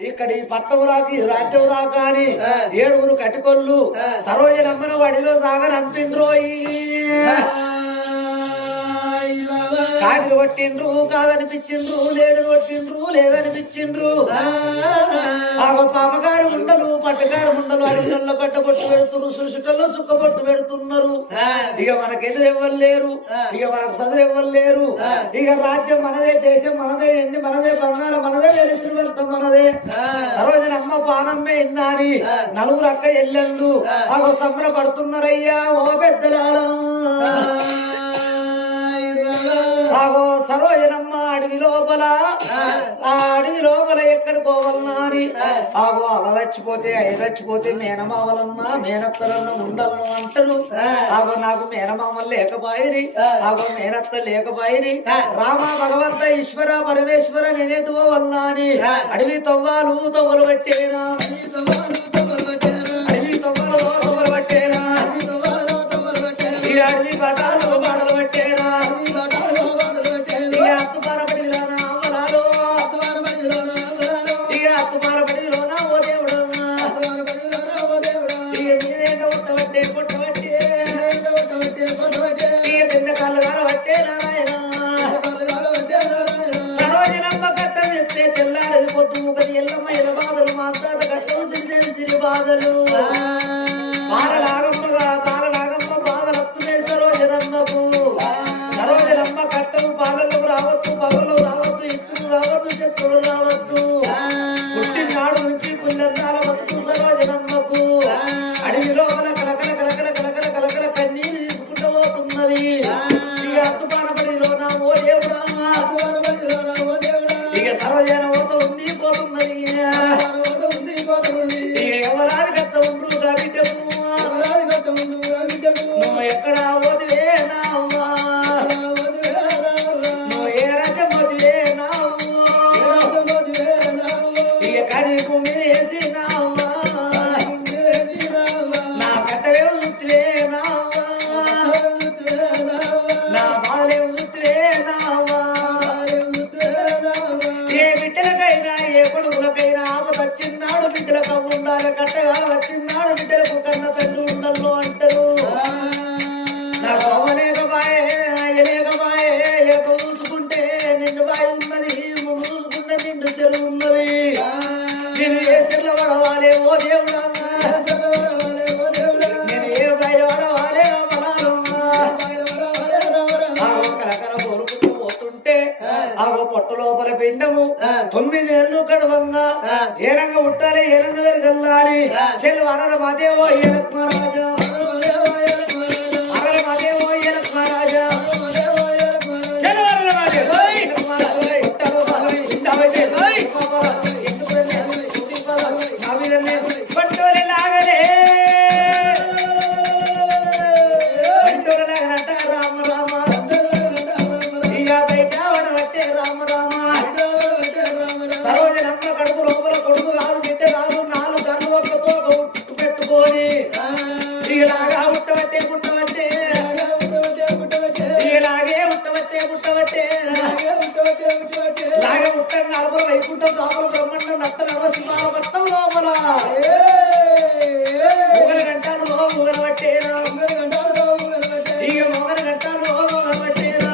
ఇక్కడ ఈ పట్టం రాకి రాజ్యం రాక అని ఏడుగురు కటికొల్లు సరోజనమ్మన వడిలో సాగనంపిండ్రోయి. కాకిలు కొట్టిండ్రు కాదనిపించిండ్రు లేడు కొట్టిండ్రు లేదనిపించిండ్రు. ఆ. గొప్ప అమ్మగారు ఉండలు పట్టగారు ఉండలు అడుగులలో కట్టబొట్టు పెడుతున్నారు సుషుటల్లో చుక్కబొట్టు పెడుతున్నారు. ఇక మనకెదురు ఎవ్వరు లేరు ఇక మనకు చదువు ఎవ్వరు లేరు. ఇక రాజ్యం మనదే దేశం మనదే ఎండి మనదే బంగారం మనదే వెలిసి వెళ్తాం మనదే. సరోజన అమ్మ పానమ్మే ఇందాని నలుగురు అక్క ఎల్లెళ్ళు. ఆగో సంబరపడుతున్నారయ్యా ఓ పెద్దలారా. ఆగో సరోజనమ్మ అడవి లోపల. ఆ. అడవి లోపల ఎక్కడ కోవలనాని ఆగో అవ చచ్చిపోతే అయ్య చచ్చిపోతే మేనమావలన్నా మేనత్తలన్నా ఉండలను అంటారు. ఆగో నాకు మేనమామలు లేకపాయిరి. ఆగో మేనత్త లేకపాయిరి. రామ భగవంత ఈశ్వర పరమేశ్వర నేనేటో వల్లా అని అడవి తవ్వాలు తవ్వలు పట్టేనా? అడవి తవ్వలు తవ్వలు పట్టేనా? ఈ అడవి బటాలు కడవంగా ఏ రంగ ఉట్టాలి ఏ రంగ జరగల్లాలి చెల్లు అనర మాదేవో ఏ లక్ష్మరాజా ఇలాగే ఉట్టబట్టే పుట్టబట్టే లాగే ఉట్టం నలుపుల వైకుంఠం దోమల బ్రహ్మాండం నత్త నడవ సింహాల మొత్తం లోపల. ముగల గంటలు లో ముగల పట్టేరా. ఇక మొగల గంటలు మొగల పట్టేరా.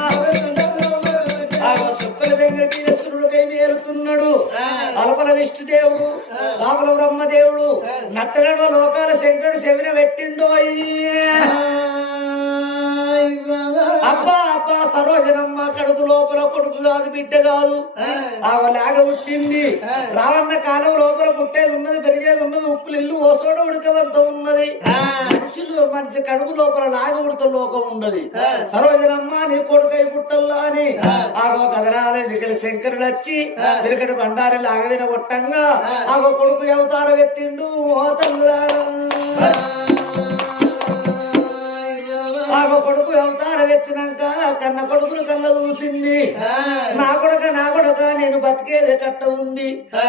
ఆ సుక్కల వెంకటేశ్వరుడు కై వేరుతున్నాడు అలపల విష్ణు దేవుడు లోపల బ్రహ్మదేవుడు లోకాల శంకరుడు శవిన పెట్టిండు అబ్బా అబ్బా సరోజనమ్మ కడుపు లోపల కొడుకు కాదు బిడ్డ కాదు. ఆ లాగ పుట్టింది. రావన్న కాలం లోపల పుట్టేది ఉన్నది పెరిగేది ఉన్నది ఉప్పులు ఇల్లు ఓసోడ ఉడకవంత ఉన్నది. మనుషులు మనిషి కడుపు లోపల లాగ ఉడత లోకం ఉన్నది. సరోజనమ్మ నీ కొడుకై పుట్టల్లా అని. ఆగో కదరాలే మిగిలి శంకరుడు వచ్చి తిరగటి బండారి లాగవిన కొట్టంగా ఆగో కొడుకు అవతారం ఎత్తిండు ఓ. ఆగో కొడుకు అవతారం ఎత్తినాక కన్న కొడుకులు కళ్ళ చూసింది. నా కొడుక నా కొడుక నేను బతికేదే కట్ట ఉంది.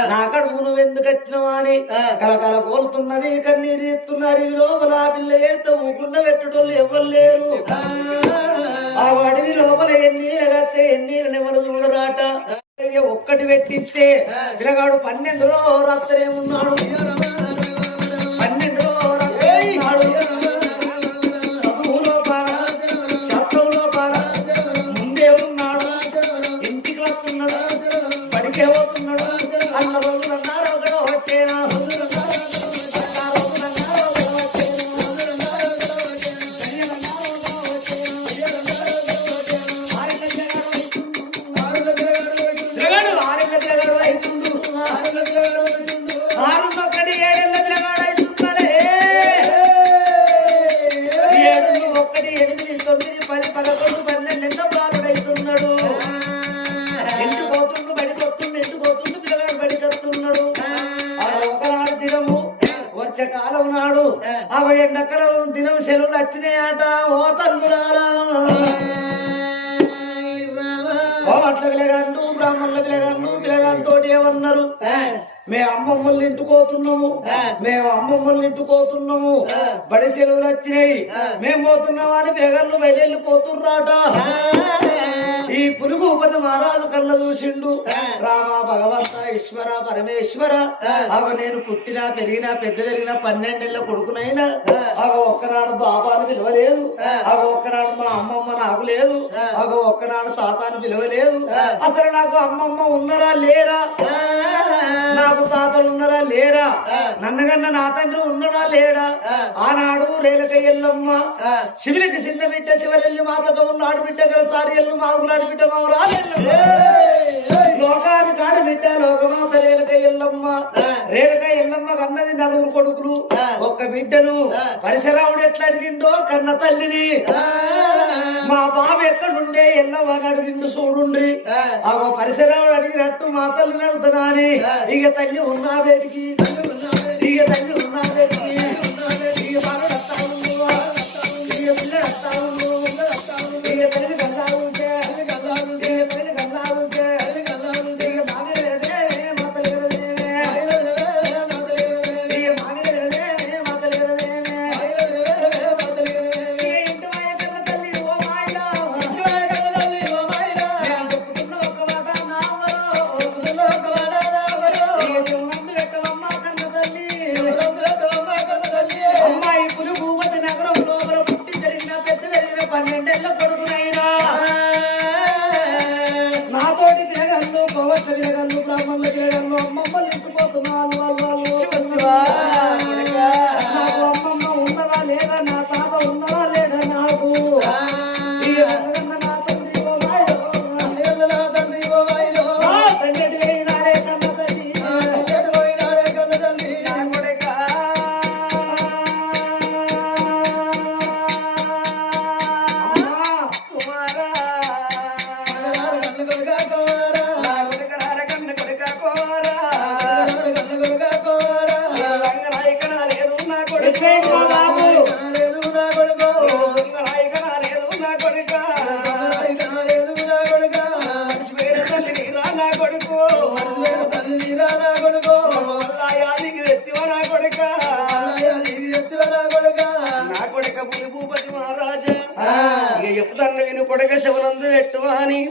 నా కడుపు నువ్వు ఎందుకు వచ్చినవా అని కలకల కోలుతున్నది కన్నీరు ఎత్తున్నారు. ఈ లోపల ఆ పిల్ల ఏడుతో ఊకుండా పెట్టేటోళ్ళు ఎవ్వరు లేరు. ఆ. అడవి లోపల ఎన్నీరు కత్తే ఎన్నీరు నెమలు చూడరాట. ఒక్కటి పెట్టిస్తే పిల్లగాడు పన్నెండులో రాత్రి మేము అమ్మమ్మల్ని ఇంటికోతున్నాము బడి సెలవులు వచ్చినాయి. మేము పోతున్నాము అని పిల్లగాళ్ళు బయలుదేరి పోతుర్రాట ఈ పులుగు ఉపది మహారాజు కళ్ళ చూసిండు. రామ భగవంత ఈశ్వర పరమేశ్వర. అగ నేను పుట్టినా పెరిగినా పెద్ద పెరిగిన పన్నెండేళ్ళ కొడుకునైనా. అగ ఒక్కనాడు బాబాను పిలవలేదు. అగ ఒక్కనాడు మా అమ్మమ్మ నాకు లేదు. అగ ఒక్కనాడు తాతాను పిలవలేదు. అసలు నాకు అమ్మమ్మ ఉన్నరా లేరా? నాకు తాతలు ఉన్నరా లేరా? నన్నగన్న నా తండ్రి ఉన్నడా లేడా? ఆనాడు రేలక ఎల్లమ్మ. శివులకి చిన్న బిడ్డ చివరెల్లి మాతక ఉన్నాడు బిడ్డ గల సారి ఎల్లు బిడ్డ మావురా లోకాన్ని కాడ బిడ్డ లోకమాత రేలక ఎల్లమ్మ. రేలక ఎల్లమ్మ కన్నది నలుగురు కొడుకులు. ఒక్క బిడ్డను పరిసరావుడు ఎట్లా అడిగిండో? కన్న తల్లిని. మా బాబు ఎక్కడుండే? ఎల్లమ్మ అడిగిండు చూడుండ్రి. ఆగో పరిసరావుడు అడిగినట్టు మా తల్లిని అడుగుతున్నా ఇక తల్లి ఉన్నా తల్లి ఉన్నా పిల్లలు వస్తా ఉండు పిల్లలు వస్తా ఉండు పిల్లలు వస్తా ఉండు నా కొడుకు. వల్లాయాదికి తెచ్చివా నా కొడుక. నా కొడుక. పులి భూపతి మహారాజా. ఇక చెప్తాను విను కొడుక శివనందు పెట్టువా అని.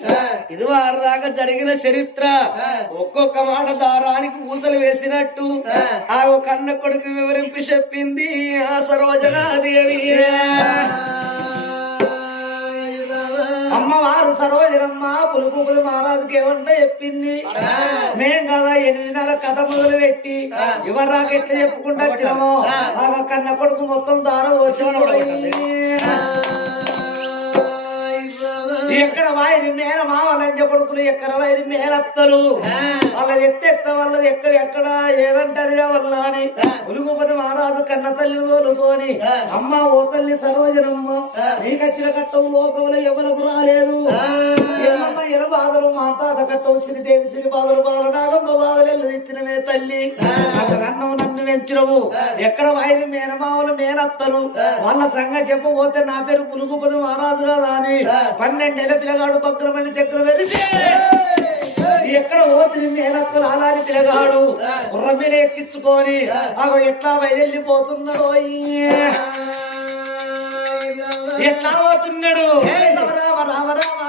ఇది వారదాకా జరిగిన చరిత్ర. ఒక్కొక్క మాట దారానికి పూసలు వేసినట్టు. ఆ. ఒక కన్న కొడుకు వివరింపి చెప్పింది. ఆ సరోజనాదేవి. అమ్మవారు సరోజనమ్మ పులుపుపతి మహారాజుకి ఏమంటే చెప్పింది. మేం కదా ఎనిమిదిన్నర కథ మొదలు పెట్టి ఎవరాక ఎట్లా చెప్పుకుంటా వచ్చినామో కన్న కొడుకు మొత్తం దార వచ్చి ఎక్కడ వాయిరి మేర కొడుకులు ఎక్కడ వాయిరి మేలత్తలు వాళ్ళ ఎత్తెత్త వాళ్ళది ఎక్కడ ఎక్కడ ఏదంటదిగా వల్ల అని ఉలుగుపతి మహారాజు కన్న తల్లి తోలుకొని అమ్మ ఓ తల్లి సరోజనమ్మ నీకచ్చిన కట్టం లోకంలో ఎవరికి రాలేదు? బాధలు మా తాత కట్టం శ్రీదేవి శ్రీ బాధలు బాధలు నాగమ్మ బాధలు ఇచ్చినవే తల్లి నాకు నన్ను పెంచినవు ఎక్కడ వాయిరి మేనమావలు మేనత్తలు? వాళ్ళ సంగతి చెప్పబోతే నా పేరు పులుగుపతి మహారాజు కదా అని? తెల్ల పిల్లగాడు భద్రమైన చక్రం ఎక్కడ ఓతిని మేనత్తలు అలాని పిల్లగాడు? రమ్మిన ఎక్కించుకొని అవి ఎట్లా బయలుపోతున్నాడు ఎట్లా పోతున్నాడు? రామ రామ.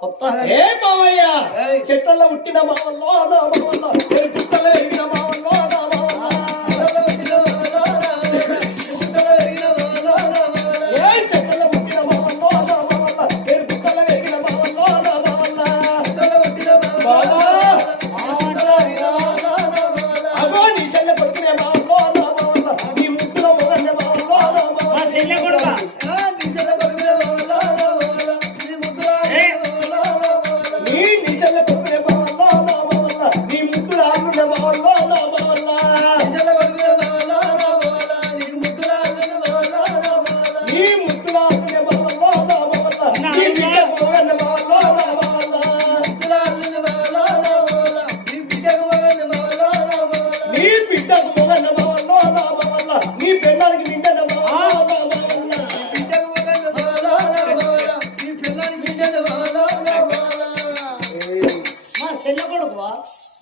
కొత్త ఏ మావయ్య చెట్లలో పుట్టిన మావల్లో నా మావల్లో ఏ పిట్టలో ఎగిన మావల్లో నా చెట్లలో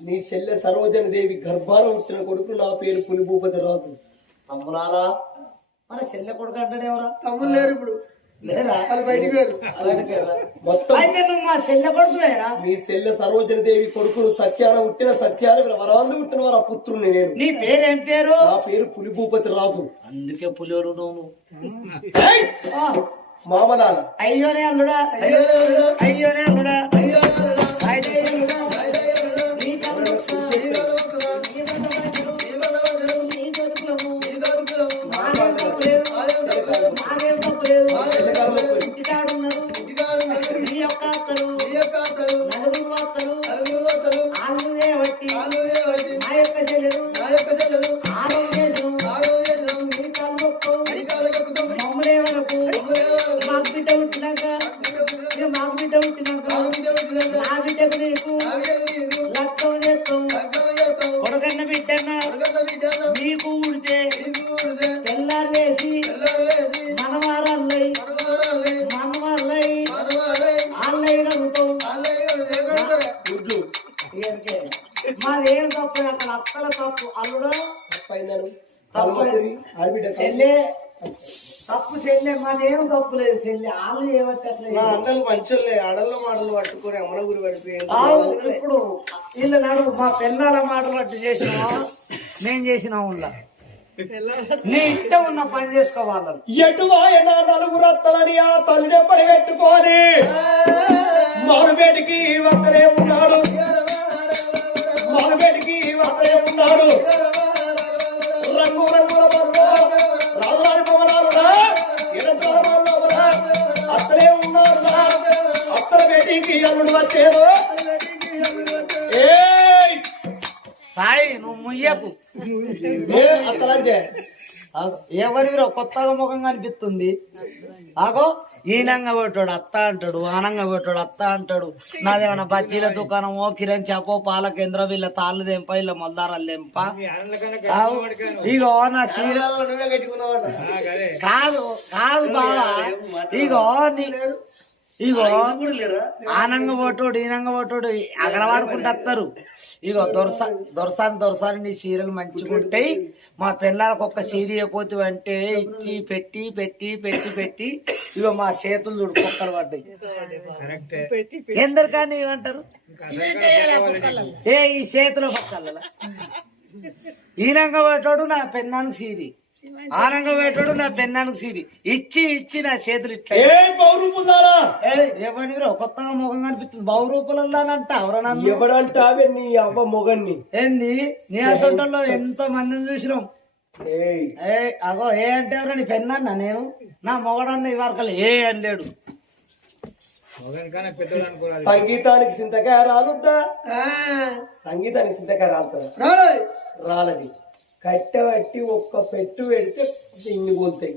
నీ చెల్లె సరోజన దేవి గర్భాన పుట్టిన కొడుకు నా పేరు పులిభూపతి రాజు. తమ్మురాలా మన చెల్లె కొడుకు అంటాడు ఎవరా? తమ్ముడు లేరు ఇప్పుడు. లేదా వాళ్ళు బయటికి వేరు అలాగేరా? మొత్తం అయితే నువ్వు మా చెల్లె కొడుకునేరా నీ చెల్లె సరోజన దేవి కొడుకును సత్యాన పుట్టిన సత్యాన వరవందు పుట్టిన వారు ఆ పుత్రుని నేను. నీ పేరేం పేరు? నా పేరు పులిభూపతి రాజు. అందుకే పులిహోరు నువ్వు. ఏయ్! ఆ, మామనాన్న. అయ్యోనే అల్లుడా. అయ్యోనే అల్లుడా. అయితే అల్లుడా. నీ కన్ను నీ మాదేం తప్పు అక్కడ అత్తల తప్పు. అల్లుడు? తప్పైందను. చెల్లె? తప్పు చెల్లె మాదేం తప్పు లేదు చెల్లె. వాళ్ళు చేయాలి. అన్నలు మంచోళ్ళే అడల్లో మాటలు పట్టుకొని అమ్మన గురి పడిపోయింది ఆవు ఇప్పుడు వీళ్ళ నాడు మా పెళ్ళాల మాటలు అట్టు చేసినావా? నేను చేసిన ఊళ్ళో నీ ఇష్టం ఉన్న పని చేసుకోవాలి ఎటువాయన నలుగురు అత్తలని ఆ తల్లిదెప్పటి పెట్టుకొని? మారుపేటికి వస్తనే ఉన్నాడు. అల్లుడు సాయి నువ్వు ముయ్యకు. ఎవరివిరో కొత్తగా ముఖం కనిపిస్తుంది. ఆగో ఈనంగా పెట్టాడు అత్త అంటాడు ఆనంగా పెట్టాడు అత్త అంటాడు. నాదేమన్నా బజ్జీల దుకాణమో కిరణ్ చాపో పాల కేంద్రం వీళ్ళ తాళ్ళు దెంప వీళ్ళ మొల్దారాలు దెంప. ఇగో నా కట్టుకున్నావట. కాదు కాదు బావా. ఇగో నీ ఇగో ఆనంగా పోటోడు ఈనంగా పోటోడు అగలవాడుకుంటూ వస్తారు ఇగో దొరసా దొరసాని దొరసాని నీ చీరలు మంచిగా ఉంటాయి మా పిల్లలకు ఒక్క చీర ఇవ్వకపోతే అంటే ఇచ్చి పెట్టి పెట్టి పెట్టి పెట్టి ఇగో మా చేతులు చూడు కుక్కలు పడ్డాయి ఎందరికని ఏమంటారు? ఏ ఈ చేతిలో పక్కల ఈనంగా పెట్టాడు నా పెన్నానికి సీరి ఆనంగా పెట్టాడు నా పెన్నానికి సీరి ఇచ్చి ఇచ్చి నా చేతులు ఇట్లా ఏ ఏమనిరా కొత్తగా ముఖం కనిపిస్తుంది. బహు రూపాయలు అంట. ఎవరన్నా ఎవడంటావే నీ అవ్వ మొగన్ని. ఏంది? నీ అసంటలో ఎంతో మందిని చూసినాం. ఏయ్. ఏ అగో ఏ అంటే ఎవరో నీ పెన్నన్నా నేను? నా మొగడన్న ఇవరకలు ఏ అని లేడు. సంగీతానికి సింతకాయ రాలుద్దా? సంగీతానికి సింతకాయ రాలుతుందా? రాలేదు. రాలది. కట్టబట్టి ఒక్క పెట్టు పెడితే ఇన్ని పోతాయి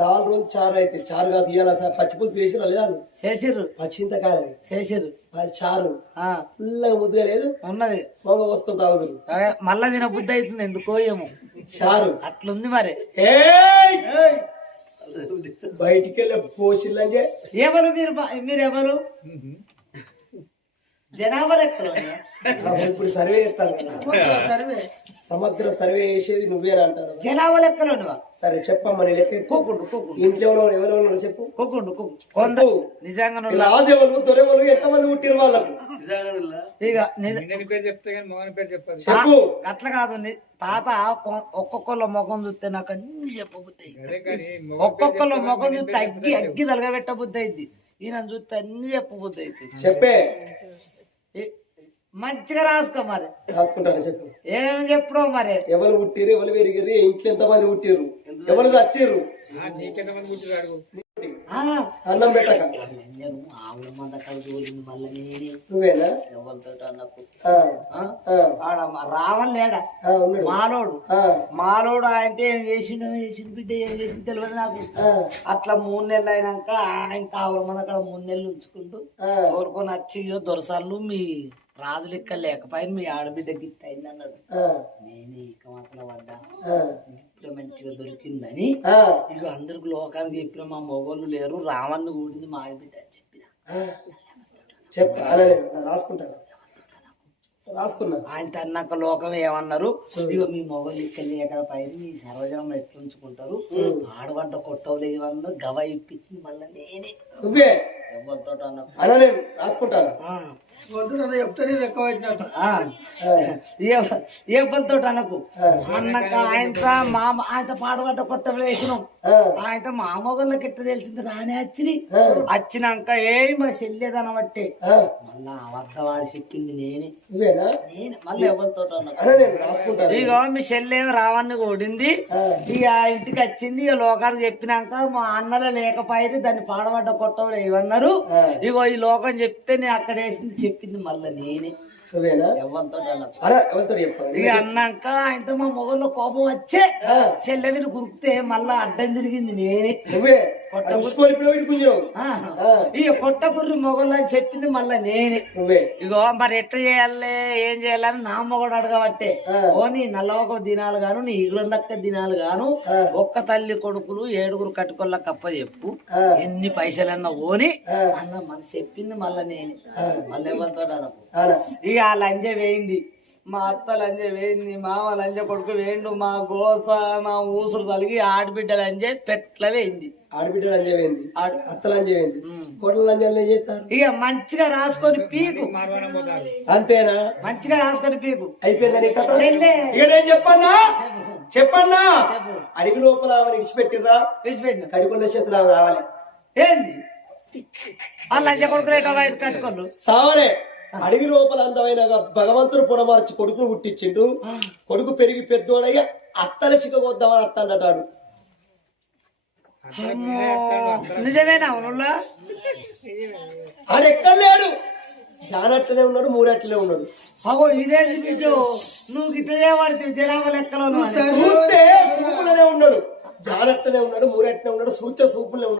నాలుగు రోజులు చారు అయితే చారు కాదు ఇవాళ సార్ పచ్చిపులుసు వేసినా లేదా? చేసిర్రు. పచ్చింతకాయ చేసిర్రు. అది చారు. ఆ, పుల్లగా ముద్దుగా లేదు. ఉన్నది. పొగ పోసుకొని ఏ, మళ్ళా తిన బుద్ధి అవుతుంది ఎందుకో ఏమో. చారు. అట్లుంది మరి. ఏయ్! బయటికి వెళ్ళే పోసిల్లంటే ఎవరు మీరు మీరు ఎవరు జనాభా లెక్కలు ఇప్పుడు సర్వే చేస్తారు కదా. సరే సమగ్ర సర్వే చేసేది నువ్వేనా అంటారు జనాభా లెక్కలో నువ్వా? సరే చెప్పమ్మా నీ లెక్క. కోకుండు కోకుండు. ఇంట్లో ఎవరో ఎవరో ఉన్నారు చెప్పు. కోకుండు కోకుండు. కొంద నిజంగా రాజెవరు దొరెవరు ఎంతమంది పుట్టిన వాళ్ళకు? ఇక పేరు చెప్తే కానీ మోహన్ పేరు చెప్పదు. చెప్పు. అట్లా కాదు తాత ఒక్కొక్కళ్ళ ముఖం చూస్తే నాకు అన్ని కానీ ఒక్కొక్కళ్ళ ముఖం చూస్తే అగ్గి అగ్గి తలగబెట్టబుద్ది అయింది ఈయన చూస్తే అన్ని చెప్పబుద్ది అవుతుంది చెప్పే. ఏ- మంచిగా రాసుకో మరి. రాసుకుంటాను చెప్పు. ఏమేమి చెప్పడో మరి. ఎవరు పుట్టిరు ఎవరు పెరిగిరు ఇంట్లో ఎంతమంది పుట్టిరు ఎవరు చచ్చిర్రు? నీకెంతమంది కూర్చుని అడుగు. ఆ, అన్నం పెట్టక. ఆవుల మంద మళ్ళీ నేనే. నువ్వేనా? ఎవరితో అన్నకు రావన్ లేడా? మాలోడు. ఆ, మాలోడు ఆయనతో ఏం చేసిండు ఏం చేసిండు బిడ్డ ఏం చేసింది తెలియదు నాకు. అట్లా మూడు నెలలు అయినాక ఆయన కావుల మంది అక్కడ మూడు నెలలు ఉంచుకుంటూ. కోరుకొని వచ్చి "ఇయ్యో దొరసార్లు మీ రాజు లెక్క లేకపోయిన మీ ఆడబిడ్డ గిట్ట అయింది అన్నాడు. ఆ, నేను ఇక మాత్రం పడ్డా. ఇప్పుడు మంచిగా దొరికిందని. ఇక అందరికి లోకానికి చెప్పిన మా మొగోళ్ళు లేరు. రావణ్ణి కూడింది మా ఆడబిడ్డ అని చెప్పిన. చెప్పు అలానే రాసుకుంటాను రాసుకున్నా. ఆయన అన్నాక లోకం ఏమన్నారు? ఇక మీ మొగలు ఇక్కడ లేక పైన మీ సర్వజనం ఎట్లా ఉంచుకుంటారు ఆడగడ్డ కొట్టవులు ఏమన్నారు గవ ఇప్పించి మళ్ళీ నేనే. నువ్వే. అలానే రాసుకుంటాను. ఏ పనితో అనకు. అన్నాక ఆయనతో మామ ఆయన పాడగడ్డ కొట్టవులు వేసినాం. ఆ, ఆయన మా మొగళ్ళకి ఎట్లా తెలిసింది రానే వచ్చినాయి. వచ్చినాక ఏ మా చెల్లేదనబట్టే. ఆ, మళ్ళా చెప్పింది నేనే. నువ్వేనా? నేను మళ్ళీ ఎవరితో రాసుకుంటాను. ఇక మీ చెల్లెం రావణ్ణి కొడింది. ఆ, ఇక ఇంటికి వచ్చింది ఇక లోకానికి చెప్పినాక మా అన్నలో లేకపోయి దాన్ని పాడబడ్డ కొట్టవరు ఏమన్నారు? ఆ. ఇగో ఈ లోకం చెప్తే నేను అక్కడ వేసింది చెప్పింది మళ్ళీ నేనే. అన్నకు ఆయనతో మా మొగల్లో కోపం వచ్చే. చెల్లెవిని గురికితే మళ్ళా అడ్డం తిరిగింది నేనే. నువ్వే? ఇక కొట్ట గుర్రి మొగల్లో అని చెప్పింది మళ్ళా నేనే. నువ్వే. ఇగో మరి ఎట్లా చేయాలి ఏం చేయాలని నా మొగడు అడగబట్టే. ఓ నీ నల్లవక దినాలు గాను నీ ఇగురందక్క దినాలు గాను. ఒక్క తల్లి కొడుకులు ఏడుగురు కట్టుకొల్ల కప్ప చెప్పు. ఎన్ని పైసలన్నా ఓని. అన్న మన చెప్పింది మళ్ళా నేను. మళ్ళీ ఎవరితో ఇక ఆ లంజ వేయింది. మా అత్త లంజ వేయింది మామ లంజ కొడుకు వేయండు మా గోస మా ఊసురు తలిగి ఆడబిడ్డ లంజ పెట్ల వేయింది. ఆడబిడ్డ లంజమైంది ఆడ- అత్త లంజమైంది కోట్ల లంజాలు ఏం చేస్తారు? ఇక మంచిగా రాసుకొని పీకు. అంతేనా? మంచిగా రాసుకొని పీకు. అయిపోయిందని కథ? చెల్లె. ఇక నేను చెప్పన్నా? చెప్పన్నా? అడిగి లోపల ఆమెను ఇడిచిపెట్టిర్రా విడిచిపెట్టిన. కడికొండ చేతులు ఆమె రావాలి. ఏంది? ఆ లంజ కొడుకు కట్టుకోళ్ళు? సావలే. అడవి లోపల అందమైన భగవంతుడు పొడమార్చి కొడుకును పుట్టించిండు. కొడుకు పెరిగి పెద్దోడయ్య అత్తల చిక్కగొద్దామని అత్త అన్నటాడు నిజమేనా అవునుల్లా ఆడెక్కడ లేడు? జానట్లనే ఉన్నాడు మూడట్లనే ఉన్నాడు. అగో ఇదేంటి బిడ్డు నువ్వు గిట్ల చేయబడితే జనాభా లెక్కలో ఉన్నాడు. జానట్లనే ఉన్నాడు మూడట్లనే ఉన్నాడు సూత్య సూపులనే ఉన్నాడు.